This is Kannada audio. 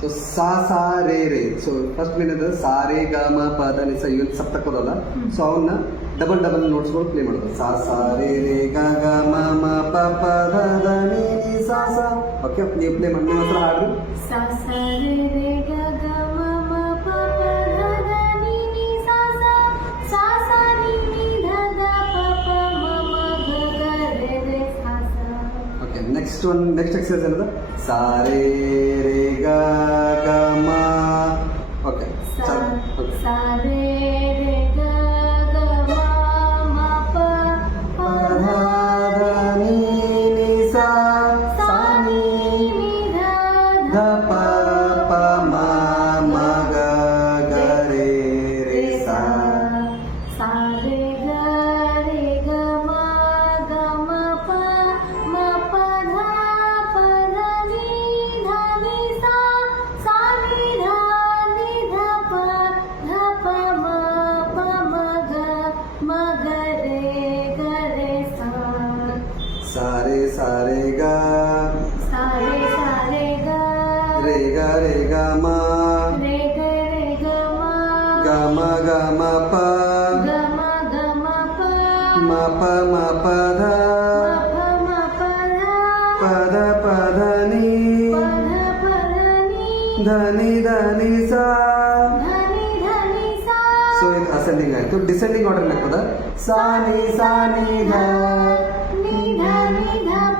ಸೊ ಸಾ ಸಾ ರೇ ರೇ. ಸೊ ಫಸ್ಟ್ ಏನಿದೆ ಸಾ ರೇ ಗ ಮ ಪ ದ ನಿ ಸ ಇವೆಲ್ಲ ಸಪ್ತಕ್ಕೋದಲ್ಲ. ಸೊ ಅವನ್ನ ಡಬಲ್ ನೋಟ್ಸ್ಗಳು ಪ್ಲೇ ಮಾಡೋದು. ಸಾ ಸಾ ರೇ ರೇ ಗ ಗ ಮ ಮ ಪ ಪ ದ ದ ನಿ ನಿ ಸಾ ಸಾ. ಓಕೆ, ನೀವು ಪ್ಲೇ ಮಾಡಿ, ನಿಮ್ಮ ಹೆಸರು ಹಾಡ್ರಿ. ಸಾ ಸಾ ರೇ ರೇ ಗ ಗ ಮ ಮ ಪ ಪ ದ ದ ನಿ ನಿ ಸಾ ಸಾ. ಸಾ ಸಾ ನಿ ನಿ ಧ ಧ ಪ ಪ ಮ ಮ ಗ ಗ ರೇ ರೇ ಸಾ ಸಾ. ಓಕೆ, ನೆಕ್ಸ್ಟ್ ಎಕ್ಸರ್ಸೈಸ್ ಏನದ ಸಾ ರೇ ರೇ ಗ ಗ ಮ. ಓಕೆ, ಸಾ ಸಾ ರೇ ರೇ ಗ ಗ ಮ ಮ ಪ ಪ ಧ ದ ನಿ ನಿ ಸಾ ಸಾ ನಿ ನಿ ಧ ಧ ಧ ಪ ಪ ಮ ಮ ಗ ಗ ರೇ ರೇ ಸಾ. ಸಾ ರೇ ಗ ಮ ಗ ಮ ಪ ಮ ಪ ಧ ಪ ಧ ನಿ ಧ ನಿ ಸಾ. ಸಾ ನಿ ಧ ನಿ ಧ ಪ ಧ ಪ ಮ ಪ ಮ ಗ ರೇ ಸಾ. ಸಾ ರೇ ಗ ಸಾ ರೇ ಗ ರೇ ಗ ಮ ರೇ ಗ ಮ ಗ ಮ ಪ ಗ ಮ ಪ ಮ ಪ ಧ ಮ ಪ ಧ ಪ ದ ನಿ ಪ ಧ ಧ ನಿ ಸಾ. ಧ ನಿ ಸಾ. ಸೊ ಇದು ಅಸೆಂಡಿಂಗ್ ಆಯ್ತು. ಡಿಸೆಂಡಿಂಗ್ ಆರ್ಡರ್ ಆಗ್ತದ. ಸಾ ನಿ ಧ ನಿ ಧ ಪ